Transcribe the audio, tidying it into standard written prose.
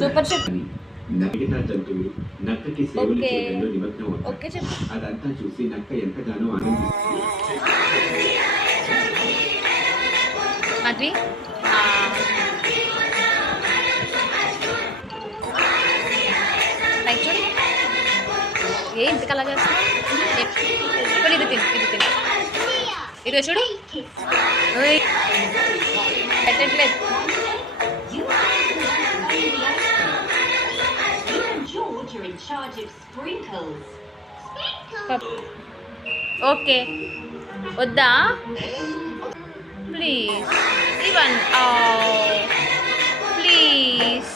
Super చెప్పు. మిగతా జంతువులు నక్కకి సేవలు ఓకే చేయడంలో నిమగ్నం అవుతాయి. ఓకే చెప్పు. అదంతా చూసి నక్క ఎంతగానో ఆనందిస్తుంది. మాధవి లైక్ చూడు ఏ ఇంతకలా చేస్తున్నావు. ఇప్పుడు ఇది తిను ఇది తిను ఇది చూడు ఓయ్ పెట్టట్లేదు. ఓకే వద్దా ప్లీజ్ ఇవన్ ప్లీజ్